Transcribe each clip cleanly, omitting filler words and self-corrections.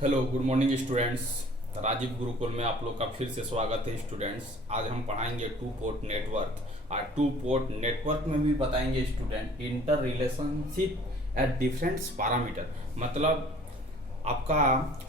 Hello good morning students. Rajeev Gurukul में आप लोग का फिर से स्वागत है स्टूडेंट्स। आज हम पढ़ाएंगे टू पोर्ट नेटवर्क और टू पोर्ट नेटवर्क में भी बताएंगे student inter relationship at different parameter. मतलब आपका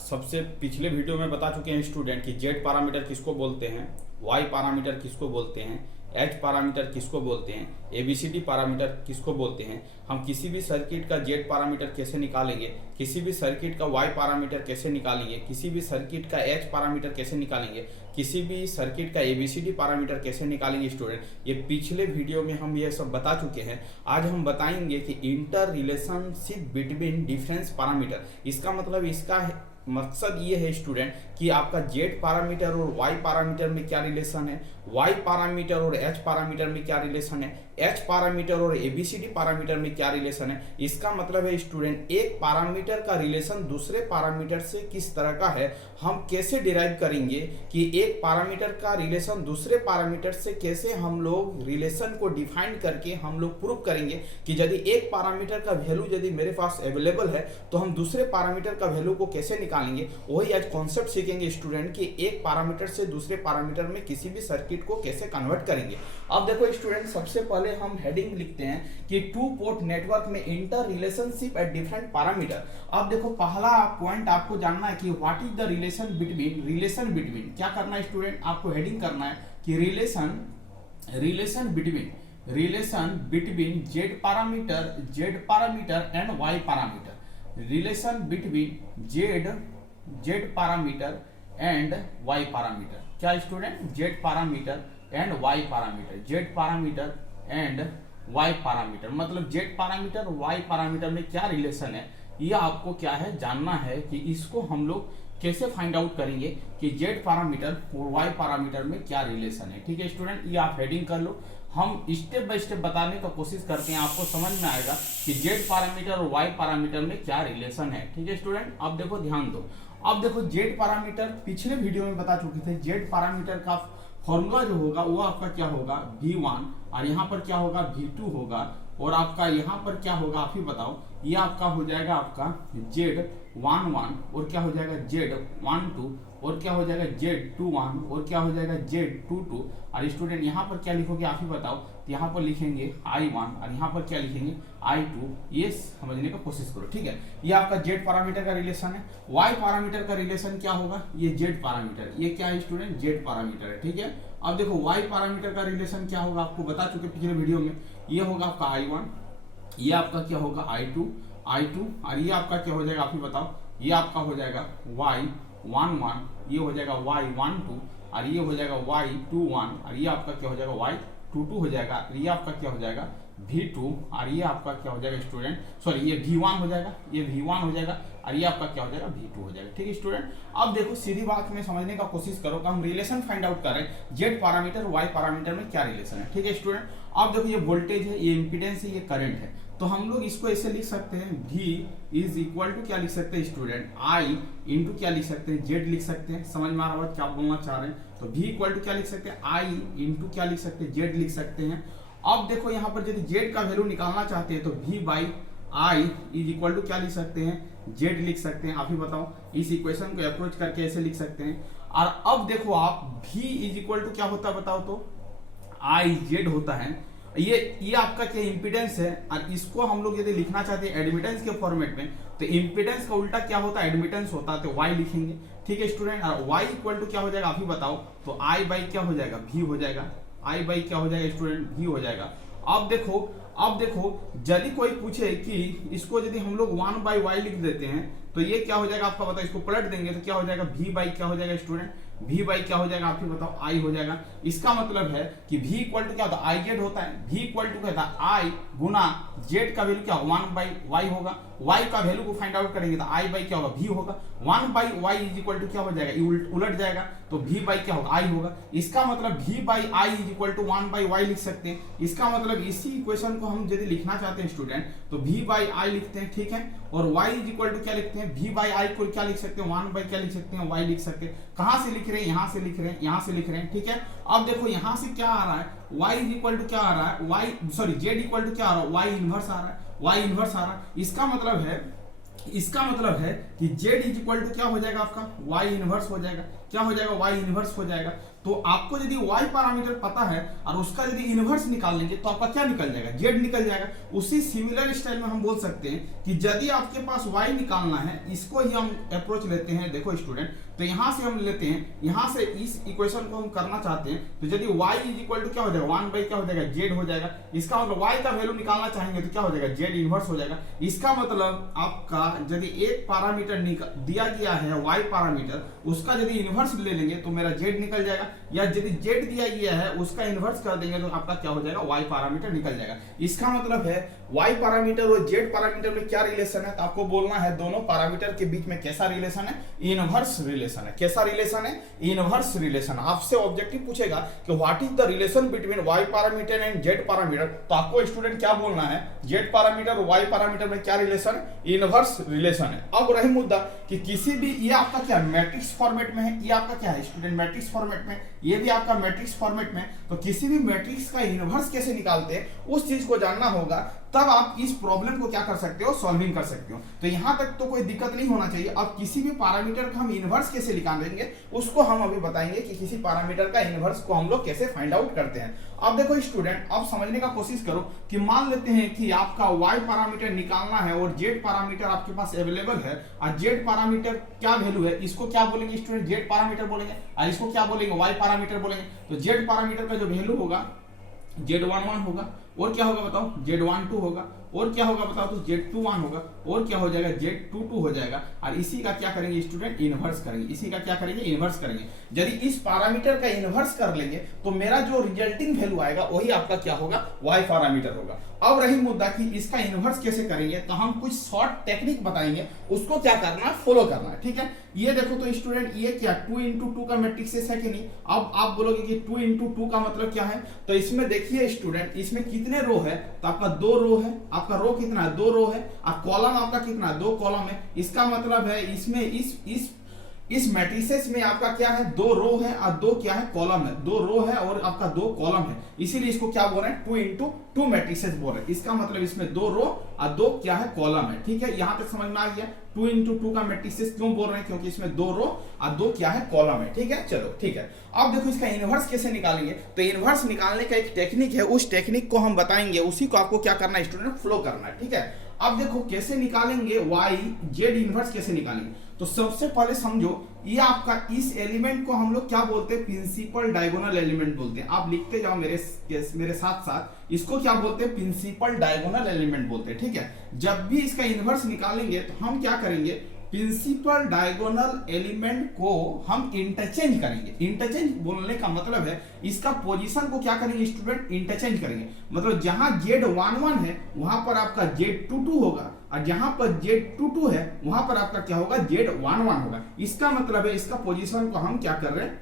सबसे पिछले वीडियो में बता चुके हैं स्टूडेंट कि जेड पैरामीटर किसको बोलते हैं, वाई पैरामीटर किसको बोलते हैं, एच पैरामीटर किसको बोलते हैं, एबीसीडी पैरामीटर किसको बोलते हैं। हम किसी भी सर्किट का जेड पैरामीटर कैसे निकालेंगे, किसी भी सर्किट का वाई पैरामीटर कैसे निकालेंगे, किसी भी सर्किट का एच पैरामीटर कैसे निकालेंगे, किसी भी सर्किट का एबीसीडी पैरामीटर कैसे निकालेंगे स्टूडेंट, ये पिछले वीडियो में हम ये सब बता चुके हैं। आज हम बताएंगे कि inter relationship between difference parameter. इसका मतलब इसका मकसद ये है स्टूडेंट कि आपका जेड पैरामीटर और वाई पैरामीटर में क्या रिलेशन है, वाई पैरामीटर और एच पैरामीटर में क्या रिलेशन है, एच पैरामीटर और एबीसीडी पैरामीटर में क्या रिलेशन है। इसका मतलब है स्टूडेंट एक पैरामीटर का रिलेशन दूसरे पैरामीटर से किस तरह का है, हम कैसे डिराइव करेंगे कि एक पैरामीटर का रिलेशन दूसरे पैरामीटर से कैसे हम लोग रिलेशन को डिफाइन करके हम लोग प्रूव करेंगे कि यदि एक पैरामीटर का वैल्यू यदि मेरे पास अवेलेबल है तो हम दूसरे पैरामीटर का वैल्यू को कैसे निकालेंगे। वही आज कॉन्सेप्ट सीखेंगे स्टूडेंट कि एक पैरामीटर से दूसरे पैरामीटर में किसी भी सर्किट को कैसे कन्वर्ट करेंगे। अब देखो स्टूडेंट, सबसे पहले हम हेडिंग लिखते हैं कि टू पोर्ट नेटवर्क में inter relationship at different parameter. अब देखो पहला पॉइंट आपको जानना है कि what is the relation between क्या करना है स्टूडेंट, आपको हेडिंग करना है कि relation between Z parameter and Y parameter. Relation between Z parameter and Y parameter. क्या student, Z parameter and Y parameter, Z parameter and Y parameter. मतलब Z parameter और वाई पैरामीटर में क्या relation है, ये आपको क्या है जानना है कि इसको हम लोग कैसे फाइंड आउट करेंगे कि जेड पैरामीटर और वाई पैरामीटर में क्या रिलेशन है। ठीक है स्टूडेंट, ये आप हेडिंग कर लो। हम स्टेप बाय स्टेप बताने का कोशिश करते हैं, आपको समझ में आएगा कि जेड पैरामीटर और वाई पैरामीटर में क्या रिलेशन है। ठीक है स्टूडेंट, अब देखो ध्यान दो। अब देखो जेड पैरामीटर पिछले वीडियो में बता चुके थे, जेड पैरामीटर का फॉर्मूला जो होगा वो आपका क्या होगा V1, और यहाँ पर क्या होगा V2 होगा, और आपका यहाँ पर क्या होगा आप ही बताओ। ये आपका हो जाएगा आपका Z11 और क्या हो जाएगा Z12 और क्या हो जाएगा Z21 और क्या हो जाएगा Z22। और स्टूडेंट यहाँ पर क्या लिखोगे आप ही बताओ। तो यहाँ पर लिखेंगे I1 और यहाँ पर क्या लिखेंगे I2। ये समझने का कोशिश करो। ठीक है, ये आपका जेड पैरामीटर का रिलेशन है। वाई पैरामीटर का रिलेशन क्या होगा, ये जेड पैरामीटर, ये क्या है स्टूडेंट, जेड पैरामीटर है। ठीक है, अब देखो वाई पैरामीटर का रिलेशन क्या होगा, आपको बता चुके पिछले वीडियो में। ये होगा आपका I1, ये आपका क्या होगा I2 और ये आपका क्या हो जाएगा आप ही बताओ। ये आपका हो जाएगा Y11, ये हो जाएगा Y12 और ये हो जाएगा Y21 और ये आपका क्या हो जाएगा Y22 हो जाएगा। ये आपका क्या हो जाएगा V2 और ये आपका क्या हो जाएगा स्टूडेंट, सॉरी ये V1 हो जाएगा, ये V1 हो जाएगा और ये आपका क्या हो जाएगा V2 हो जाएगा। ठीक है स्टूडेंट, अब देखो सीधी बात में समझने का कोशिश करो कि हम रिलेशन फाइंड आउट कर रहे हैं जेड पैरामीटर वाई पैरामीटर में क्या रिलेशन है। ठीक है स्टूडेंट, अब देखो ये वोल्टेज है, ये इंपीडेंस है, ये करंट है। तो हम लोग इसको ऐसे लिख सकते हैं V इज इक्वल टू क्या लिख सकते हैं स्टूडेंट, I इंटू क्या लिख सकते हैं, Z लिख सकते हैं। समझ में आ रहा है क्या बोलना चाह रहे हैं। तो V इक्वल टू क्या लिख सकते हैं, I इंटू क्या लिख सकते हैं, Z लिख सकते हैं। अब देखो यहाँ पर यदि Z का वैल्यू निकालना चाहते हैं तो V by I is equal to क्या लिख सकते हैं, Z लिख सकते हैं। आप ही बताओ, इस इक्वेशन को अप्रोच करके ऐसे लिख सकते हैं। और अब देखो आप V इज इक्वल टू क्या होता है बताओ, तो I Z होता है। ये आपका क्या इंपीडेंस है, और इसको हम लोग यदि लिखना चाहते हैं एडमिटेंस के फॉर्मेट में तो इंपीडेंस का उल्टा क्या होता है, एडमिटेंस होता है, तो Y लिखेंगे। ठीक है स्टूडेंट, और Y इक्वल टू क्या हो जाएगा आप ही बताओ। तो I बाई क्या हो जाएगा, V हो जाएगा। I बाई क्या हो जाएगा स्टूडेंट, V हो जाएगा। अब देखो यदि कोई पूछे कि इसको यदि हम लोग 1 बाई वाई लिख देते हैं तो ये क्या हो जाएगा आपका बताओ। इसको पलट देंगे तो क्या हो जाएगा, V बाई क्या हो जाएगा स्टूडेंट, V बाई क्या हो जाएगा आप ही बताओ, I हो जाएगा। इसका मतलब है कि V इक्वल टू क्या होता है, I Z होता है। V इक्वल टू क्या होता है, I गुना Z का वैल्यू क्या 1 बाई वाई होगा। Y का वैल्यू को फाइंड आउट करेंगे तो I बाई क्या होगा, V होगा। 1 by Y is equal to क्या हो जाएगा, उलट जाएगा तो V बाई क्या होगा, I होगा। इसका मतलब V by I is equal to 1 by Y लिख सकते हैं। इसका मतलब इसी इक्वेशन को हम यदि लिखना चाहते हैं स्टूडेंट तो V बाई I लिखते हैं। ठीक है, और Y इज इक्वल टू क्या लिखते हैं, V बाई I को क्या लिख सकते हैं, 1 बाई क्या लिख सकते हैं, Y लिख सकते हैं। कहां से लिख रहे हैं, यहां से लिख रहे हैं, यहां से लिख रहे हैं। ठीक है, अब देखो यहां से क्या आ रहा है, Y इज इक्वल टू क्या आ रहा है, Z इक्वल टू क्या आ रहा है, Y इनवर्स आ रहा है, Y इनवर्स आ रहा है। इसका मतलब है इसका मतलब है कि z इज इक्वल टू क्या हो जाएगा आपका y इनवर्स हो जाएगा। क्या हो जाएगा? y इनवर्स हो जाएगा। तो आपको यदि y पैरामीटर पता है और उसका यदि इनवर्स निकाल लेंगे तो आपका क्या निकल जाएगा? z निकल जाएगा। उसी सिमिलर स्टाइल में हम बोल सकते हैं कि यदि आपके पास y निकालना है, इसको ही हम अप्रोच लेते हैं। देखो स्टूडेंट, तो यहां से हम लेते हैं, यहां से इस इक्वेशन को हम करना चाहते हैं, तो यदि y इज इक्वल टू क्या हो जाएगा 1 बाई क्या हो जाएगा z हो जाएगा। इसका मतलब y का वैल्यू निकालना चाहेंगे तो क्या हो जाएगा z इनवर्स हो जाएगा। इसका मतलब आपका यदि एक पैरामीटर दिया गया है y पैरामीटर, उसका यदि इनवर्स ले लेंगे तो मेरा z निकल जाएगा, या यदि z दिया गया है उसका इनवर्स कर देंगे तो आपका क्या हो जाएगा y पैरामीटर निकल जाएगा। इसका मतलब है y पैरामीटर और z पैरामीटर में क्या रिलेशन है, तो आपको बोलना है दोनों पैरामीटर के बीच में कैसा रिलेशन है? इनवर्स रिलेशन है। कैसा रिलेशन है? Inverse relation. आपसे ऑब्जेक्टिव पूछेगा कि what is the relation between y parameter and z parameter, तो आपको स्टूडेंट क्या बोलना है? z पैरामीटर और y पैरामीटर में क्या रिलेशन है? इनवर्स रिलेशन है। अब रही मुद्दा कि किसी भी, ये आपका क्या मैट्रिक्स फॉर्मेट में है, ये आपका क्या है स्टूडेंट मैट्रिक्स फॉर्मेट में, ये भी आपका मैट्रिक्स फॉर्मेट में, तो किसी भी मैट्रिक्स का इनवर्स कैसे निकालते हैं उस चीज को जानना होगा, तब आप इस प्रॉब्लम को क्या कर सकते हो? सॉल्विंग कर सकते हो। तो यहां तक तो कोई दिक्कत नहीं होना चाहिए। अब किसी भी पैरामीटर का हम इनवर्स कैसे निकालेंगे उसको हम अभी बताएंगे कि किसी पैरामीटर का इनवर्स को हम लोग कैसे फाइंड आउट करते हैं। अब देखो स्टूडेंट, अब समझने का कोशिश करो कि मान लेते हैं कि आपका y पैरामीटर निकालना है और z पैरामीटर आपके पास अवेलेबल है, और z पैरामीटर क्या वैल्यू है, इसको क्या बोलेंगे स्टूडेंट? z पैरामीटर बोलेंगे, और इसको क्या बोलेंगे? y पैरामीटर बोलेंगे। तो z पैरामीटर का जो वैल्यू होगा z11 होगा, और क्या होगा बताओ? z12 होगा, और क्या होगा बताओ? तो z21 होगा, और क्या हो जाएगा? z22 हो जाएगा। और इसी का क्या करेंगे स्टूडेंट? इनवर्स करेंगे। इसी का क्या करेंगे? इनवर्स करेंगे। यदि इस पैरामीटर का इनवर्स कर लेंगे तो मेरा जो रिजल्टिंग वैल्यू आएगा वही आपका क्या होगा? y पैरामीटर होगा। अब रही मुद्दा कि इसका इनवर्स कैसे करेंगे, तो हम कुछ शॉर्ट टेक्निक बताएंगे, उसको क्या करना है? फॉलो करना है। ठीक है, ये देखो तो स्टूडेंट, ये क्या 2 into 2 का मैट्रिक्स है कि नहीं? अब आप बोलोगे कि 2 into 2 का मतलब क्या है, तो इसमें देखिए स्टूडेंट, इसमें कितने रो है? तो आपका 2 रो है। आपका रो कितना है? 2 रो है। और कॉलम आपका कितना है? 2 कॉलम है। इसका मतलब है इसमें इस मैट्रिसेस में आपका क्या है? 2 रो है और 2 क्या है? कॉलम है। 2 रो है और आपका 2 कॉलम है, इसीलिए इसको क्या बोल रहे हैं? 2 into 2 मैट्रिसेस बोल रहे हैं। इसका मतलब इसमें 2 रो और 2 क्या है? कॉलम है। ठीक है, यहां तक समझ में आ गया? 2 into 2 का मैट्रिसेस क्यों बोल रहे हैं? क्योंकि इसमें 2 रो और 2 क्या है? कॉलम है। ठीक है, चलो ठीक है। अब देखो इसका इनवर्स कैसे निकालेंगे, तो इनवर्स निकालने का एक टेक्निक है, उस टेक्निक को हम बताएंगे, उसी को आपको क्या करना है स्टूडेंट? फॉलो करना है। ठीक है, अब देखो कैसे निकालेंगे z इनवर्स कैसे निकालेंगे। तो सबसे पहले समझो, ये आपका इस एलिमेंट को हम लोग क्या बोलते हैं? प्रिंसिपल डायगोनल एलिमेंट बोलते हैं। आप लिखते जाओ मेरे साथ साथ, इसको क्या बोलते हैं? प्रिंसिपल डायगोनल एलिमेंट बोलते हैं। ठीक है, जब भी इसका इनवर्स निकालेंगे तो हम क्या करेंगे? प्रिंसिपल डायगोनल एलिमेंट को हम इंटरचेंज करेंगे। इंटरचेंज बोलने का मतलब है इसका पोजीशन को क्या करेंगे स्टूडेंट? इंटरचेंज करेंगे। मतलब जहां z11 है वहां पर आपका z22 होगा, और जहां पर z22 है वहां पर आपका क्या होगा? z11 होगा। इसका मतलब है इसका पोजीशन को हम क्या कर रहे हैं?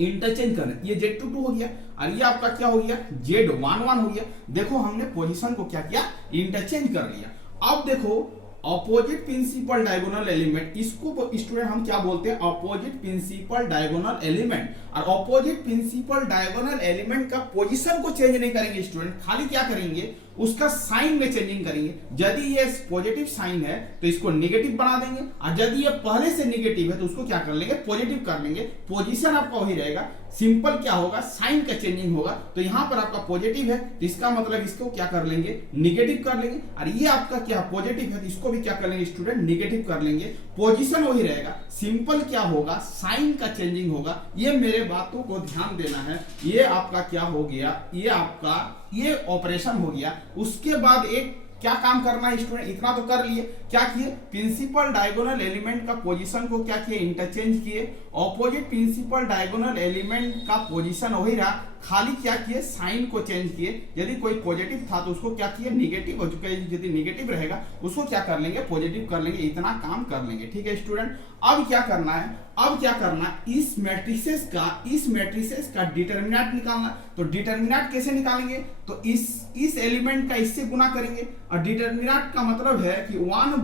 इंटरचेंज कर रहे हैं। ये z22 हो गया और ये आपका क्या हो गया? z11 हो गया। देखो हमने पोजीशन को क्या किया? इंटरचेंज कर लिया। अब देखो अपोजिट प्रिंसिपल डायगोनल एलिमेंट, इसको स्टूडेंट हम क्या बोलते हैं? Opposite principal diagonal element. और अपोजिट प्रिंसिपल डायगोनल एलिमेंट का पोजीशन को चेंज नहीं करेंगे स्टूडेंट, खाली क्या करेंगे? उसका साइन में चेंजिंग करेंगे। यदि ये पॉजिटिव साइन है तो इसको नेगेटिव बना देंगे, और यदि ये पहले से नेगेटिव है तो उसको क्या कर लेंगे? पॉजिटिव कर लेंगे। पोजीशन आपका वही रहेगा, सिंपल क्या होगा? साइन का चेंजिंग होगा। तो यहां पर आपका पॉजिटिव है तो इसका मतलब इसको क्या कर लेंगे? निगेटिव कर लेंगे। और ये आपका क्या पॉजिटिव है तो इसको भी क्या कर लेंगे स्टूडेंट? निगेटिव कर लेंगे। पोजीशन वही रहेगा, सिंपल क्या होगा? साइन का चेंजिंग होगा। ये मेरे बातों को ध्यान देना है। ये आपका क्या हो गया? ये आपका ये ऑपरेशन हो गया। उसके बाद एक क्या काम करना है स्टूडेंट? इतना तो कर लिए। क्या किए? प्रिंसिपल डायगोनल एलिमेंट का पोजीशन को क्या किए? इंटरचेंज किए। ऑपोजिट प्रिंसिपल डायगोनल एलिमेंट का पोजीशन वही रहा, खाली क्या किए? साइन को चेंज किए। यदि कोई पॉजिटिव था तो उसको क्या किए? निगेटिव हो चुका है। यदि निगेटिव रहेगा उसको क्या कर लेंगे? पॉजिटिव कर लेंगे। इतना काम कर लेंगे। ठीक है स्टूडेंट, अब क्या करना है? अब क्या करना? इस मैट्रिसेस का डिटरमिनेंट निकालना। तो डिटरमिनेंट कैसे निकालेंगे? तो इस एलिमेंट का इससे गुना करेंगे, और डिटरमिनेंट का मतलब है कि 1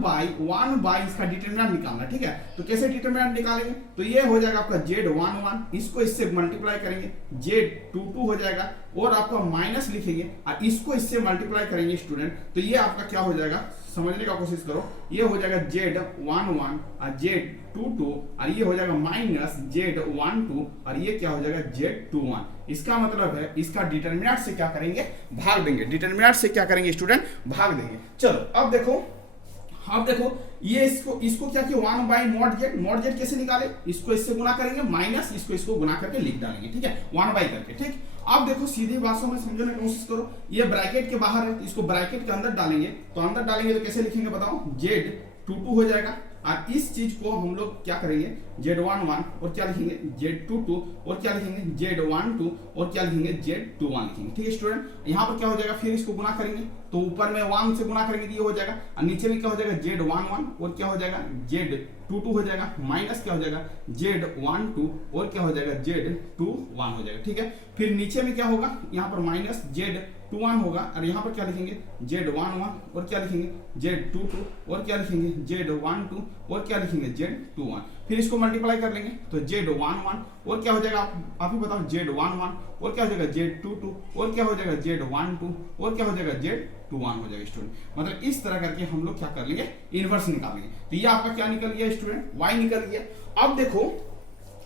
बाई इसका डिटरमिनेंट निकालना। ठीक है, तो कैसे डिटरमिनेंट निकालेंगे? तो ये हो जाएगा आपका z11, इसको इससे मल्टीप्लाई करेंगे, z22 हो जाएगा, और आपका माइनस लिखेंगे और इसको इससे मल्टीप्लाई करेंगे स्टूडेंट, तो ये आपका क्या हो जाएगा? समझने का कोशिश करो, ये हो जाएगा Z11 और Z22 और ये हो जाएगा माइनस Z12 और ये क्या हो जाएगा Z21। इसका मतलब है इसका डिटरमिनेंट से क्या करेंगे, भाग देंगे। डिटरमिनेंट से क्या करेंगे स्टूडेंट, भाग देंगे। चलो अब देखो ये इसको क्या किया 1 बाई मॉड जेड कैसे निकाले, इसको इससे गुना करेंगे माइनस इसको गुना करके लिख डालेंगे, ठीक है, 1 बाई करके। ठीक, अब देखो सीधी भाषा में समझने की कोशिश करो, ये ब्रैकेट के बाहर है, इसको ब्रैकेट के अंदर डालेंगे, तो अंदर डालेंगे तो कैसे लिखेंगे बताओ, Z22 हो जाएगा। और इस चीज को हम लोग क्या करेंगे Z11 और क्या लिखेंगे Z22 और क्या लिखेंगे Z12 और क्या लिखेंगे Z21 लिखेंगे। ठीक है स्टूडेंट, यहाँ पर क्या हो जाएगा, फिर इसको गुना करेंगे तो ऊपर में 1 से गुना करेंगे तो ये हो जाएगा, और नीचे में क्या हो जाएगा Z11 और क्या हो जाएगा Z22 हो जाएगा, माइनस क्या हो जाएगा Z12 और क्या हो जाएगा Z21 हो जाएगा। ठीक है, फिर नीचे में क्या होगा, यहाँ पर माइनस Z21 होगा और यहाँ पर क्या लिखेंगे Z11 और क्या लिखेंगे Z22 और क्या लिखेंगे Z12 और क्या लिखेंगे Z21। फिर इसको मल्टीप्लाई कर लेंगे तो Z11 और क्या हो जाएगा, आप ही बताओ Z11 और क्या हो जाएगा Z22 और क्या हो जाएगा Z12 और क्या हो जाएगा Z21 हो जाएगा स्टूडेंट। मतलब इस तरह करके हम लोग क्या कर लेंगे, इनवर्स निकालेंगे। तो ये आपका क्या निकल गया स्टूडेंट, Y निकल गया। अब देखो,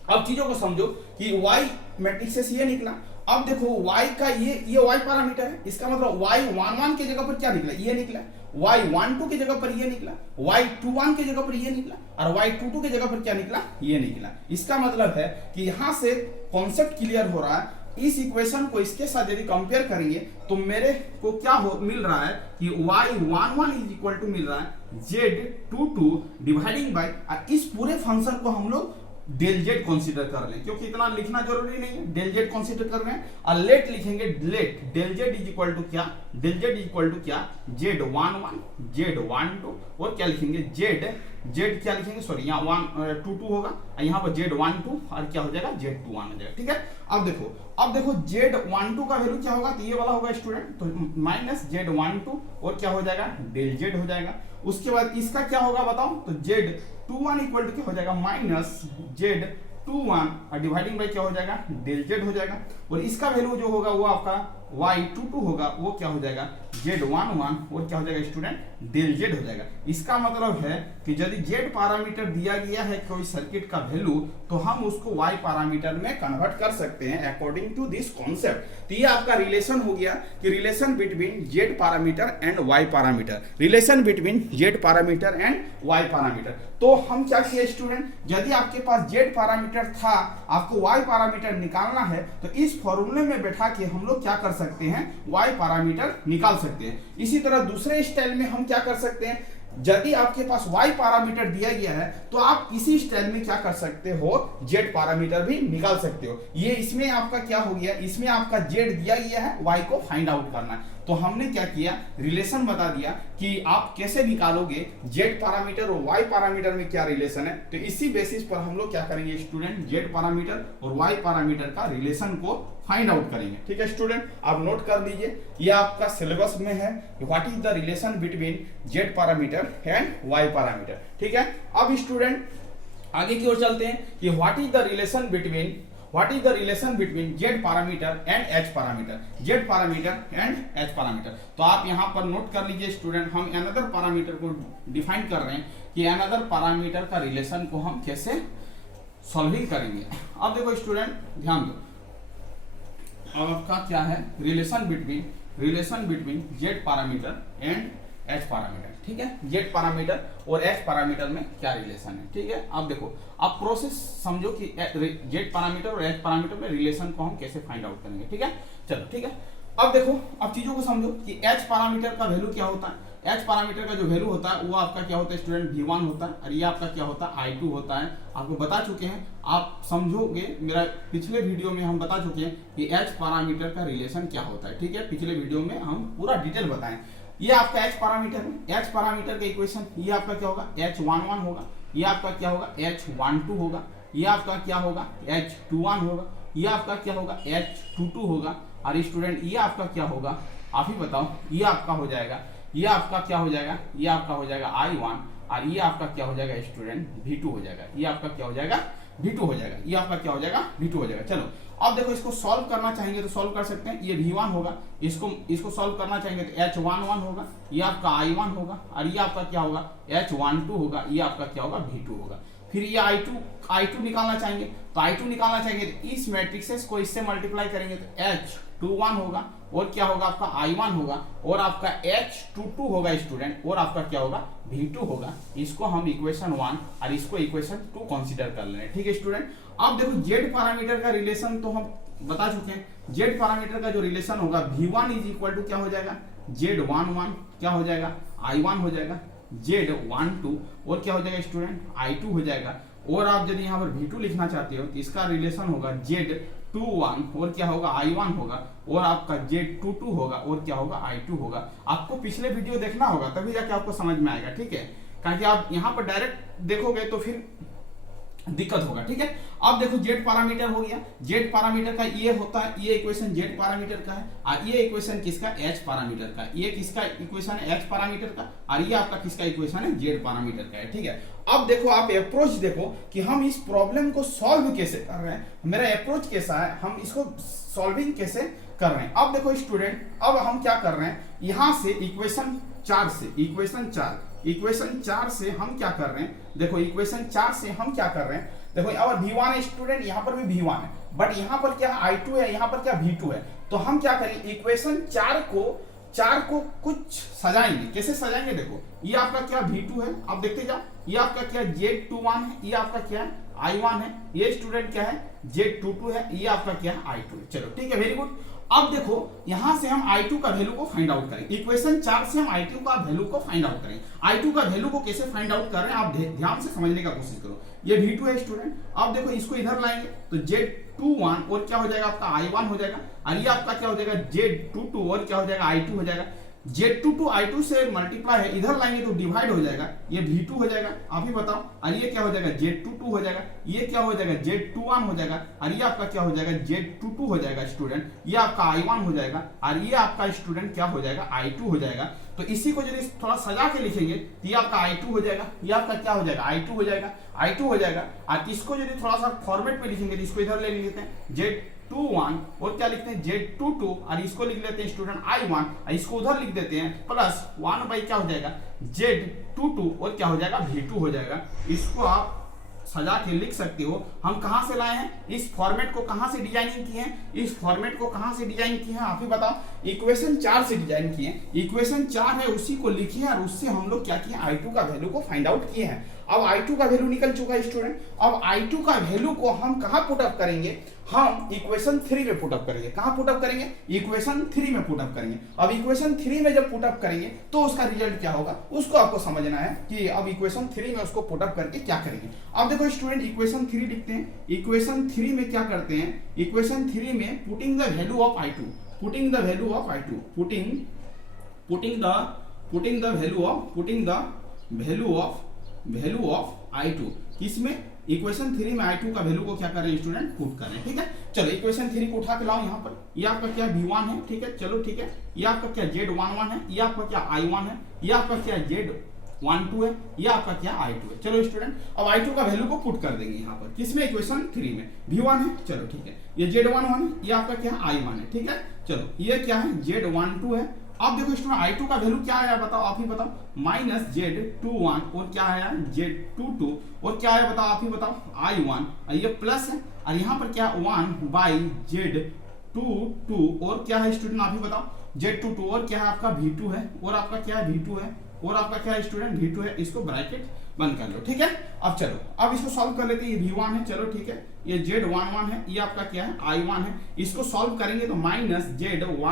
अब चीजों को समझो कि Y मैट्रिक्स से ये निकला। अब देखो y का ये y पैरामीटर है, इसका मतलब y11 की जगह पर क्या निकला, ये निकला, y12 की जगह पर ये निकला, y21 की जगह पर ये निकला और y22 की जगह पर क्या निकला, ये निकला। इसका मतलब है कि यहां से कॉन्सेप्ट क्लियर हो रहा है। इस इक्वेशन को इसके साथ यदि कंपेयर करेंगे तो मेरे को क्या मिल रहा है कि y11 इज इक्वल टू मिल रहा है Z22 डिवाइडिंग बाय, और इस पूरे फंक्शन को हम लोग डेल जेड कंसीडर कर लें, क्योंकि इतना लिखना जरूरी नहीं है, डेल जेड कंसीडर कर रहे हैं। और लेट लिखेंगे, let del Z is equal to क्या, del Z is equal to क्या Z11 Z12 और क्या लिखेंगे जेड क्या लिखेंगे, सॉरी यहाँ 122 होगा और यहाँ पर Z12 और क्या हो जाएगा Z21 हो जाएगा। ठीक है, अब देखो Z12 का वैल्यू क्या होगा, तो ये वाला होगा स्टूडेंट, तो माइनस Z12 और क्या हो जाएगा डेल जेड हो जाएगा। उसके बाद इसका क्या होगा बताओ, तो Z21 इक्वल टू क्या हो जाएगा माइनस Z21 और डिवाइडिंग बाई क्या हो जाएगा डेल जेड हो जाएगा। और इसका वैल्यू जो होगा वो आपका Y22 होगा, वो क्या हो जाएगा Z11 और क्या हो जाएगा स्टूडेंट डेल जेड हो जाएगा। इसका मतलब है कि यदि Z पैरामीटर दिया गया है कोई सर्किट का वैल्यू, तो हम उसको Y पैरामीटर में कन्वर्ट कर सकते हैं अकॉर्डिंग टू दिस कॉन्सेप्ट। तो ये आपका रिलेशन हो गया कि relation between Z parameter and Y parameter, relation between Z parameter and Y parameter. तो हम क्या किए स्टूडेंट, यदि आपके पास Z पैरामीटर था, आपको Y पैरामीटर निकालना है, तो इस फॉर्मूले में बैठा के हम लोग क्या कर सकते हैं, Y पैरामीटर निकाल सकते हैं। इसी तरह दूसरे स्टाइल में हम क्या कर सकते हैं, यदि आपके पास Y पैरामीटर दिया गया है तो आप इसी स्टाइल में क्या कर सकते हो, Z पैरामीटर भी निकाल सकते हो। ये इसमें आपका क्या हो गया, इसमें आपका Z दिया गया है, Y को फाइंड आउट करना है। तो हमने क्या किया, रिलेशन बता दिया कि आप कैसे निकालोगे Z पैरामीटर और Y पैरामीटर में क्या रिलेशन है। तो इसी बेसिस पर हम लोग क्या करेंगे स्टूडेंट, Z पैरामीटर और Y पैरामीटर का रिलेशन को फाइंड आउट करेंगे। ठीक है स्टूडेंट, आप नोट कर लीजिए, ये आपका सिलेबस में है, what is the relation between Z parameter and Y parameter. ठीक है, अब स्टूडेंट आगे की ओर चलते हैं कि what is the relation between Z parameter and H parameter, Z parameter and H parameter. तो आप यहाँ पर नोट कर लीजिए स्टूडेंट, हम अनदर पैरामीटर को डिफाइन कर रहे हैं कि अनदर पैरामीटर का रिलेशन को हम कैसे सॉल्विंग करेंगे। अब देखो स्टूडेंट ध्यान दो, अब आपका क्या है, relation between Z parameter and H parameter. ठीक है, Z पैरामीटर और H पैरामीटर में क्या रिलेशन है। ठीक है, अब देखो, आप प्रोसेस समझो कि Z पैरामीटर और H पैरामीटर में रिलेशन को हम कैसे फाइंड आउट करेंगे। ठीक है, चलो ठीक है, अब देखो, अब चीजों को समझो कि H पैरामीटर का वैल्यू क्या होता है। H पैरामीटर का जो वैल्यू होता है वो आपका क्या होता है स्टूडेंट, V1 होता है, और ये आपका क्या होता है I2 होता है। आपको बता चुके हैं, आप समझोगे, मेरा पिछले वीडियो में हम बता चुके हैं कि H पैरामीटर का रिलेशन क्या होता है। ठीक है, पिछले वीडियो में हम पूरा डिटेल बताएं। ये आपका H पैरामीटर है, H पैरामीटर का इक्वेशन ये आपका क्या होगा, H11 होगा, ये आपका क्या होगा H12 होगा, ये आपका क्या होगा H21 होगा, ये आपका क्या होगा H22 होगा, और स्टूडेंट ये आपका क्या होगा, आप ही बताओ, ये आपका हो जाएगा, ये आपका क्या हो जाएगा, ये आपका हो जाएगा I1, और ये आपका क्या हो जाएगा स्टूडेंट V2 हो जाएगा, ये आपका क्या हो जाएगा V2 हो जाएगा, ये आपका क्या हो जाएगा V2 हो जाएगा। चलो अब देखो इसको सॉल्व करना चाहेंगे तो सॉल्व कर सकते हैं, ये V1 होगा, इसको सॉल्व करना चाहेंगे तो H11 होगा, ये आपका I1 होगा, और ये आपका क्या होगा H12 होगा, ये आपका क्या होगा V2 होगा। फिर ये I2 निकालना चाहेंगे तो I2 निकालना चाहेंगे तो इस मैट्रिक्सेस को इससे मल्टीप्लाई करेंगे तो H21 होगा, और क्या होगा आपका I1 होगा, और आपका H22 होगा स्टूडेंट, और आपका क्या होगा V2 होगा। इसको हम इक्वेशन 1 और इसको इक्वेशन 2 कंसीडर कर ले रहे हैं, ठीक है स्टूडेंट। अब देखो जेड पैरामीटर का रिलेशन तो हम बता चुके हैं, जेड पैरामीटर का जो रिलेशन होगा V1 इज इक्वल टू क्या हो जाएगा Z11 क्या हो जाएगा I1 हो जाएगा, Z12 और क्या हो जाएगा स्टूडेंट I2 हो जाएगा, और आप यदि यहाँ पर V2 लिखना चाहते हो तो इसका रिलेशन होगा Z21 और क्या होगा I1 होगा, और आपका Z22 होगा, और क्या होगा I2 होगा। आपको पिछले वीडियो देखना होगा तभी जाके आपको समझ में आएगा, ठीक है, क्योंकि आप यहाँ पर डायरेक्ट देखोगे तो फिर दिक्कत होगा, ठीक है। अब देखो जेड पैरामीटर हो गया, जेड पैरामीटर का ये होता है, ये इक्वेशन जेड पैरामीटर का है, और ये इक्वेशन किसका एच पैरामीटर का, ये किसका इक्वेशन है एच पैरामीटर का, और ये आपका किसका इक्वेशन है जेड पैरामीटर का है, ठीक है। अब देखो आप अप्रोच देखो कि हम इस प्रॉब्लम को सॉल्व कैसे कर रहे हैं, मेरा अप्रोच कैसा है, हम इसको सॉल्विंग कैसे कर रहे हैं। अब देखो स्टूडेंट, अब हम क्या कर रहे हैं, यहां से इक्वेशन 4 से इक्वेशन 4 से हम क्या कर रहे हैं, देखो इक्वेशन 4 से हम क्या कर रहे हैं, देखो अब V1 है स्टूडेंट, यहाँ पर भी V1 है, बट यहाँ पर क्या I2 है, यहाँ पर क्या V2 है। तो हम क्या करें, इक्वेशन 4 को कुछ सजाएंगे, कैसे सजाएंगे, देखो ये आपका क्या V2 है, आप देखते जाओ, ये आपका क्या Z21 है, ये आपका क्या है I1 है, ये स्टूडेंट क्या है Z22 है, ये आपका क्या है I2 है। चलो ठीक है, वेरी गुड। अब देखो यहां से हम I2 का वैल्यू को फाइंड आउट करें, इक्वेशन 4 से हम I2 का वैल्यू को फाइंड आउट करें। I2 का वैल्यू को कैसे फाइंड आउट कर रहे हैं आप ध्यान से समझने का कोशिश करो। ये V2 है स्टूडेंट, अब देखो इसको इधर लाएंगे तो Z21 और क्या हो जाएगा आपका I1 हो जाएगा, और ये आपका क्या हो जाएगा Z22 और क्या हो जाएगा I2 हो जाएगा। Z22 I2 से मल्टीप्लाई है, इधर लाएंगे तो डिवाइड हो जाएगा, ये V2 हो जाएगा, आप ही बताओ, और ये क्या हो जाएगा Z22 हो जाएगा, ये क्या हो जाएगा Z21 हो जाएगा, और ये आपका क्या हो जाएगा Z22 हो जाएगा स्टूडेंट, ये आपका I1 हो जाएगा, और ये आपका स्टूडेंट क्या हो जाएगा I2 हो जाएगा। तो इसी को यदि थोड़ा सजा के लिखेंगे तो ये आपका I2 हो जाएगा, ये आपका क्या हो जाएगा I2 हो जाएगा, I2 हो जाएगा। और इसको यदि थोड़ा सा फॉर्मेट में लिखेंगे तो इसको इधर ले लेते हैं Z21 और क्या लिखते हैं Z22, और इसको लिख लेते हैं स्टूडेंट I1, और इसको उधर लिख देते हैं प्लस 1 बाई क्या हो जाएगा Z22 और क्या हो जाएगा V2 हो जाएगा। इसको आप सजा के लिख सकते हो। हम कहां से लाए हैं, इस फॉर्मेट को कहां से डिजाइनिंग किए हैं, इस फॉर्मेट को कहां से डिजाइन किए हैं आप ही बताओ। इक्वेशन 4 से डिजाइन किए हैं, इक्वेशन 4 है उसी को लिखिए और उससे हम लोग क्या किए I2 का वैल्यू को फाइंड आउट किए हैं। अब I2 का वैल्यू निकल चुका है स्टूडेंट, अब I2 का वैल्यू को हम कहां पुट अप करेंगे, हम इक्वेशन 3 में पुट अप करेंगे। कहां पुट अप करेंगे, इक्वेशन 3 में पुट अप करेंगे। अब इक्वेशन 3 में जब पुट अप करेंगे तो उसका रिजल्ट क्या होगा उसको आपको समझना है कि अब इक्वेशन 3 में उसको पुट अप करके क्या करेंगे। अब देखो स्टूडेंट इक्वेशन 3 लिखते हैं, इक्वेशन 3 में क्या करते हैं, इक्वेशन 3 में putting the value of I2, putting the value of I2, putting the value of I2 किसमें, इक्वेशन 3 में I2 का वैल्यू को क्या कर रहे हैं स्टूडेंट पुट कर रहे हैं, ठीक है। चलो इक्वेशन 3 को उठा के लाओ यहाँ पर, ये आपका क्या V1 है, ठीक है, चलो ठीक है, ये आपका क्या Z11 है, ये आपका क्या I1 है, ये आपका क्या Z12 है, ये आपका क्या I2 है। चलो स्टूडेंट अब I2 का वैल्यू को पुट कर देंगे यहाँ पर, किसमें, इक्वेशन 3 में, V1 है, चलो ठीक है, ये Z11 है, ये आपका क्या I1 है, ठीक है। चलो ये क्या है Z12 है। अब देखो स्टूडेंट I2 का वैल्यू क्या आया बताओ, आप ही बताओ, माइनस Z21 और क्या आया Z22 और क्या आया बताओ, आप ही बताओ I1, और ये प्लस है, और यहाँ पर क्या 1 बाई Z22 और क्या है स्टूडेंट आप ही बताओ Z22 और क्या है आपका V2 है, और आपका क्या है V2 है, और आपका क्या है स्टूडेंट V2 है। इसको ब्रैकेट बंद कर लो, ठीक है। अब चलो अब इसको सॉल्व कर लेते हैं, ये V1 है, चलो ठीक है, ये Z11 है, ये आपका क्या है I1 है। इसको सॉल्व करेंगे तो माइनस Z12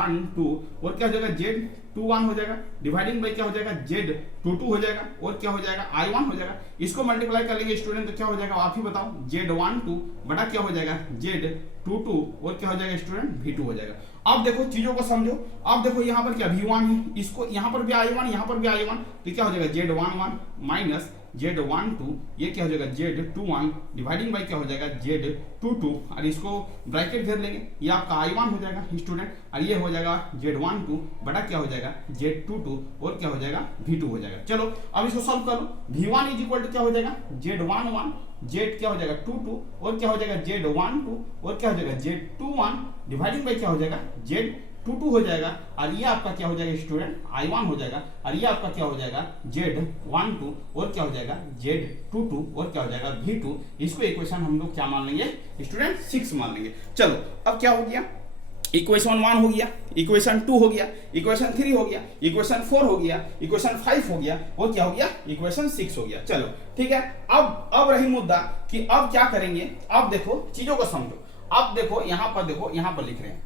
और क्या हो जाएगा Z21 हो जाएगा, डिवाइडिंग बाई क्या हो जाएगा Z22 हो जाएगा, और क्या हो जाएगा I1 हो जाएगा। इसको मल्टीप्लाई कर लेंगे स्टूडेंट तो क्या हो जाएगा आप ही बताओ, Z12 बटा क्या हो जाएगा Z22 और क्या हो जाएगा स्टूडेंट V2 हो जाएगा। अब देखो चीजों को समझो, अब देखो यहाँ पर क्या V1 है, इसको यहाँ पर भी I1, यहाँ पर भी I1, तो क्या हो जाएगा Z11 माइनस Z12, ये क्या हो जाएगा Z21 डिवाइडिंग बाई क्या हो जाएगा Z22, और इसको ब्रैकेट घेर लेंगे, ये आपका I1 हो जाएगा स्टूडेंट, और ये हो जाएगा Z12 बटा क्या हो जाएगा Z22, और क्या हो जाएगा V2 हो जाएगा। चलो अब इसको सॉल्व कर लो। V1 इज इक्वल टू क्या हो जाएगा Z11, Z क्या हो जाएगा 22, और क्या हो जाएगा Z12, और क्या हो जाएगा Z21 डिवाइडिंग बाई क्या हो जाएगा Z22 हो जाएगा, और ये आपका क्या हो जाएगा स्टूडेंट I1 हो जाएगा, और ये आपका क्या हो जाएगा Z12, और क्या हो जाएगा Z22, और क्या हो जाएगा V2। इसको इक्वेशन हम लोग क्या मान लेंगे स्टूडेंट 6 मान लेंगे। चलो अब क्या हो गया, इक्वेशन 1 हो गया, इक्वेशन 2 हो गया, इक्वेशन 3 हो गया, इक्वेशन 4 हो गया, इक्वेशन 5 हो गया, और क्या हो गया इक्वेशन 6 हो गया। चलो ठीक है, अब रही मुद्दा कि अब क्या करेंगे। अब देखो चीजों को समझो, अब देखो यहाँ पर लिख रहे हैं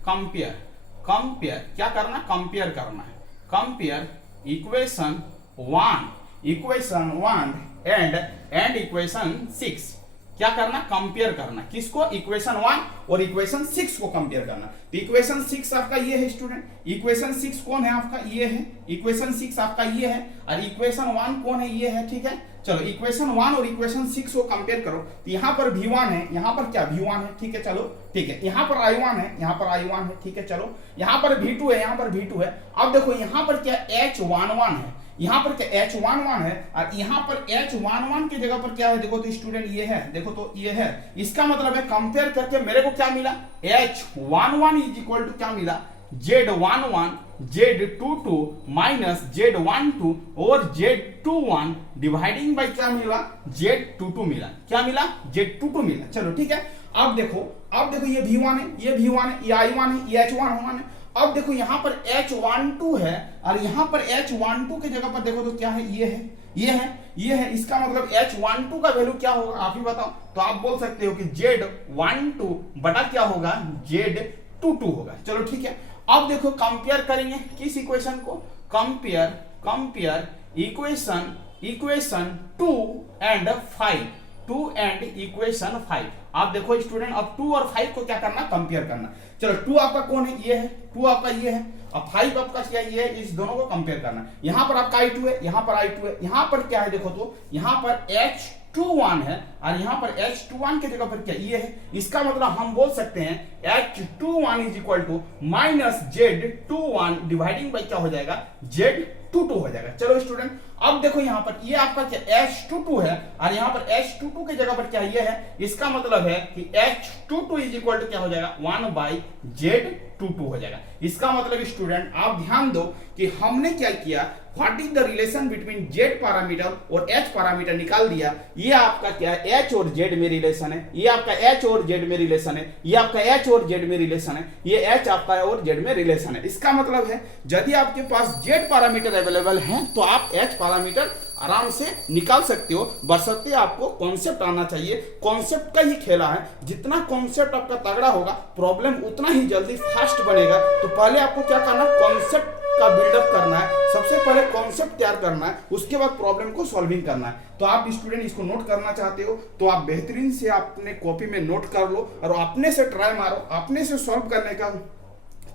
कंपेयर क्या करना, कंपेयर करना है, कंपेयर इक्वेशन 1 एंड इक्वेशन 6, क्या करना कंपेयर करना, किसको इक्वेशन 1 और इक्वेशन 6 को कंपेयर करना। तो इक्वेशन 6 आपका ये है स्टूडेंट, इक्वेशन 6 कौन है आपका ये है, इक्वेशन 6 आपका ये है, और इक्वेशन 1 कौन है ये है। ठीक है, चलो इक्वेशन 1 और इक्वेशन 6 को कंपेयर करो। तो यहाँ पर V1 है, यहाँ पर क्या V1 है, ठीक है चलो ठीक है, यहाँ पर I1 है, यहाँ पर I1 है, ठीक है चलो, यहाँ पर V2 है, यहाँ पर V2 है। अब देखो यहाँ पर क्या H11 है, यहाँ पर क्या H11 है, और यहाँ पर H11 की जगह पर क्या है देखो तो स्टूडेंट ये है, देखो तो ये है, इसका मतलब है कंपेयर करके मेरे को क्या मिला H11 इज इक्वल टू क्या मिला Z11 Z22 माइनस Z12 और Z21 डिवाइडिंग बाई क्या मिला Z22 मिला, क्या मिला Z22 मिला। चलो ठीक है, अब देखो ये V1 है, ये V1 है, ये I1 है, ये H11 है। अब देखो यहाँ पर H12 है, और यहाँ पर H12 की जगह पर देखो तो क्या है ये है, इसका मतलब H12 का वैल्यू क्या होगा आप ही बताओ। तो आप बोल सकते हो कि Z12 बटा क्या होगा Z22 होगा। चलो ठीक है, अब देखो कंपेयर करेंगे किस इक्वेशन को, कंपेयर इक्वेशन 2 एंड इक्वेशन 5। आप देखो स्टूडेंट अब 2 और 5 को क्या करना कंपेयर करना। चलो 2 आपका कौन है ये है, 2 आपका ये है, अब 5 आपका क्या ये है, इस दोनों को कंपेयर करना। यहाँ पर आपका I2 है, यहाँ पर I2 है, यहाँ पर क्या है देखो तो यहाँ पर H21 है, और यहाँ पर H21 की जगह पर क्या ये है। इसका मतलब हम बोल सकते हैं H21 is equal to minus Z21 dividing by क्या हो जाएगा Z22 हो जाएगा। चलो स्टूडेंट अब देखो यहाँ पर ये आपका क्या H22 है, और यहाँ पर H22 की जगह पर क्या ये है, इसका मतलब है कि H22 इज इक्वल टू क्या हो जाएगा 1 बाई Z22 हो जाएगा। इसका मतलब स्टूडेंट आप ध्यान दो कि हमने क्या किया, what is the relation between Z parameter और H पैरामीटर निकाल दिया। ये आपका क्या है H और Z में रिलेशन है, ये आपका H और Z में रिलेशन है, ये आपका H और Z में रिलेशन है, ये H आपका और Z में रिलेशन है। इसका मतलब है यदि आपके पास Z पैरामीटर अवेलेबल है तो आप H पैरामीटर आराम से निकाल सकते हो, बशर्ते आपको कॉन्सेप्ट आना चाहिए। कॉन्सेप्ट का ही खेला है, जितना कॉन्सेप्ट आपका तगड़ा होगा प्रॉब्लम उतना ही जल्दी फास्ट बनेगा। तो पहले आपको क्या करना, कॉन्सेप्ट का बिल्डअप करना है, सबसे पहले कॉन्सेप्ट तैयार करना है, उसके बाद प्रॉब्लम को सॉल्विंग करना है। तो आप स्टूडेंट इसको नोट करना चाहते हो तो आप बेहतरीन से अपने कॉपी में नोट कर लो, और अपने से ट्राई मारो, अपने से सॉल्व करने का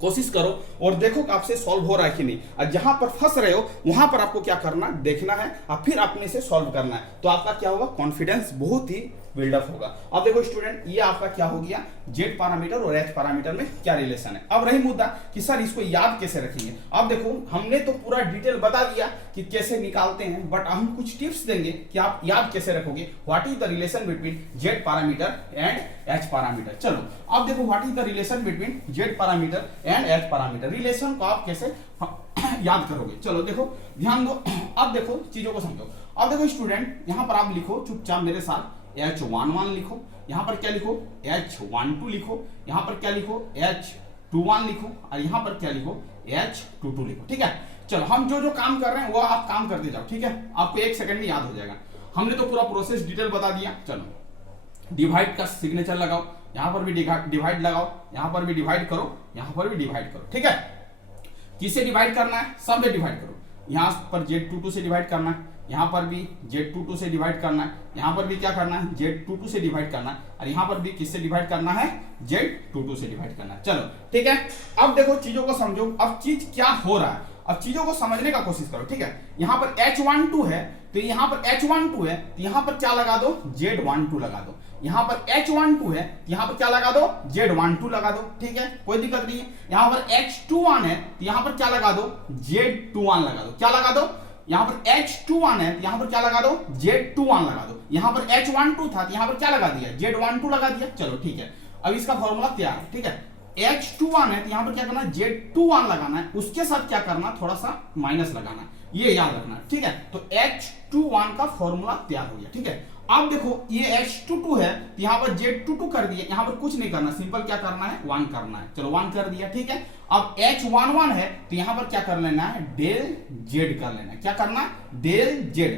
कोशिश करो, और देखो कि आपसे सॉल्व हो रहा है कि नहीं। और जहां पर फंस रहे हो वहां पर आपको क्या करना, देखना है और फिर अपने से सॉल्व करना है। तो आपका क्या होगा, कॉन्फिडेंस बहुत ही बिल्डअप होगा। अब देखो स्टूडेंट ये आपका क्या हो गया, Z पैरामीटर और H पैरामीटर में क्या रिलेशन है। अब रही मुद्दा कि सर इसको याद कैसे रखेंगे। अब देखो हमने तो पूरा डिटेल बता दिया कि कैसे निकालते हैं, बट हम कुछ टिप्स देंगे कि आप याद कैसे रखोगे। What is the relation between Z parameter and H parameter. चलो अब देखो what is the relation between Z parameter and H parameter, relation को आप कैसे याद करोगे। चलो देखो ध्यान दो, अब देखो चीजों को समझो। अब देखो स्टूडेंट यहाँ पर आप लिखो चुपचाप मेरे साथ, H11 लिखो, यहाँ पर क्या लिखो H12 लिखो, यहाँ पर क्या लिखो H21 लिखो, और यहाँ पर क्या लिखो H22 लिखो। ठीक है, चलो हम जो काम कर रहे हैं वो आप काम करते जाओ। ठीक है, आपको 1 सेकंड में याद हो जाएगा। हमने तो पूरा प्रोसेस डिटेल बता दिया। चलो डिवाइड का सिग्नेचर लगाओ, यहाँ पर भी डिवाइड लगाओ, यहाँ पर भी डिवाइड करो, यहाँ पर भी डिवाइड करो। ठीक है, किसे डिवाइड करना है, सब में डिवाइड करो। यहाँ पर Z22 से डिवाइड करना है, यहाँ पर भी Z22 से डिवाइड करना है, यहाँ पर भी क्या करना है Z22 से डिवाइड करना है, और यहाँ पर भी किससे डिवाइड करना है Z22 से डिवाइड करना है। चलो ठीक है, अब देखो चीजों को समझो। अब चीज क्या हो रहा है, अब चीजों को समझने का कोशिश करो, ठीक है। यहाँ पर H12 है तो यहाँ पर H12 है तो यहाँ पर क्या लगा दो, Z12 लगा दो। यहाँ पर H12 है यहाँ पर क्या लगा दो, Z12 लगा दो, ठीक है, कोई दिक्कत नहीं है। यहाँ पर H21 है तो यहाँ पर क्या लगा दो, Z21 लगा दो। क्या लगा दो, यहाँ पर H21 है तो यहाँ पर क्या लगा दो, Z21 लगा दो। यहाँ पर H12 था तो यहाँ पर क्या लगा दिया, Z12 लगा दिया। चलो ठीक है, अब इसका फॉर्मूला तैयार है, ठीक है। H21 है तो यहाँ पर क्या करना है, Z21 लगाना है, उसके साथ क्या करना, थोड़ा सा माइनस लगाना है, ये याद रखना है, ठीक है। तो H21 का फॉर्मूला तैयार हो गया, ठीक है। अब देखो ये H22 है तो यहाँ पर Z22 कर दिया, यहाँ पर कुछ नहीं करना, सिंपल क्या करना है, 1 करना है। चलो 1 कर दिया, ठीक है। अब H11 है तो यहाँ पर क्या कर लेना है, डेल Z कर लेना है। क्या करना है, डेल Z।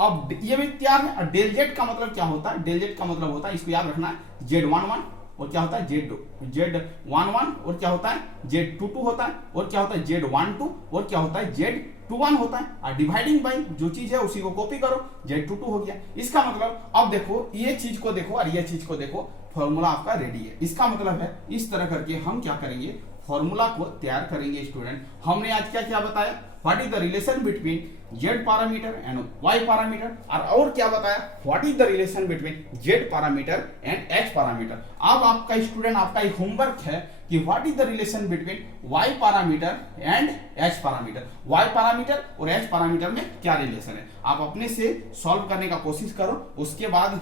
अब ये भी तैयार है। और डेल Z का मतलब क्या होता है, डेल Z का मतलब होता है, इसको याद रखना है, Z11 और क्या होता है, Z11 और क्या होता है, Z22 होता है, और क्या होता है, Z12 और क्या होता है, Z21 होता है। और डिवाइडिंग बाई जो चीज है उसी को कॉपी करो, Z22 हो गया। इसका मतलब अब देखो ये चीज को देखो और ये चीज को देखो, फॉर्मूला आपका रेडी है। इसका मतलब है इस तरह करके हम क्या करेंगे, फॉर्मूला को तैयार करेंगे स्टूडेंट। हमने आज क्या क्या बताया, what is the relation between Z parameter and Y parameter, और क्या बताया, what is the relation between Z parameter and H parameter. अब आपका स्टूडेंट, आपका एक होमवर्क है कि what is the relation between Y parameter and H parameter. Y parameter और H पैरामीटर में क्या रिलेशन है, आप अपने से सॉल्व करने का कोशिश करो। उसके बाद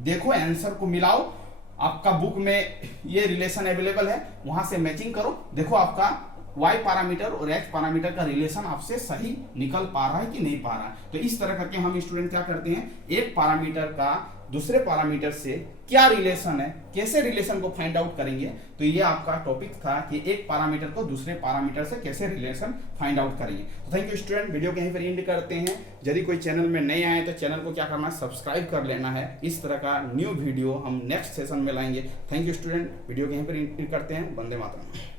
देखो आंसर को मिलाओ, आपका बुक में ये रिलेशन अवेलेबल है, वहां से मैचिंग करो, देखो आपका Y पैरामीटर और H पैरामीटर का रिलेशन आपसे सही निकल पा रहा है कि नहीं पा रहा है। तो इस तरह करके हम स्टूडेंट क्या करते हैं, एक पैरामीटर का दूसरे पैरामीटर से क्या रिलेशन है, कैसे रिलेशन को फाइंड आउट करेंगे। तो ये आपका टॉपिक था कि एक पैरामीटर को दूसरे पैरामीटर से कैसे रिलेशन फाइंड आउट करेंगे। तो थैंक यू स्टूडेंट, वीडियो को यहीं पर एंड करते हैं। यदि कोई चैनल में नए आए तो चैनल को क्या करना है, सब्सक्राइब कर लेना है। इस तरह का न्यू वीडियो हम नेक्स्ट सेशन में लाएंगे। थैंक यू स्टूडेंट, वीडियो को यहीं पर एंड करते हैं। वंदे मातरम।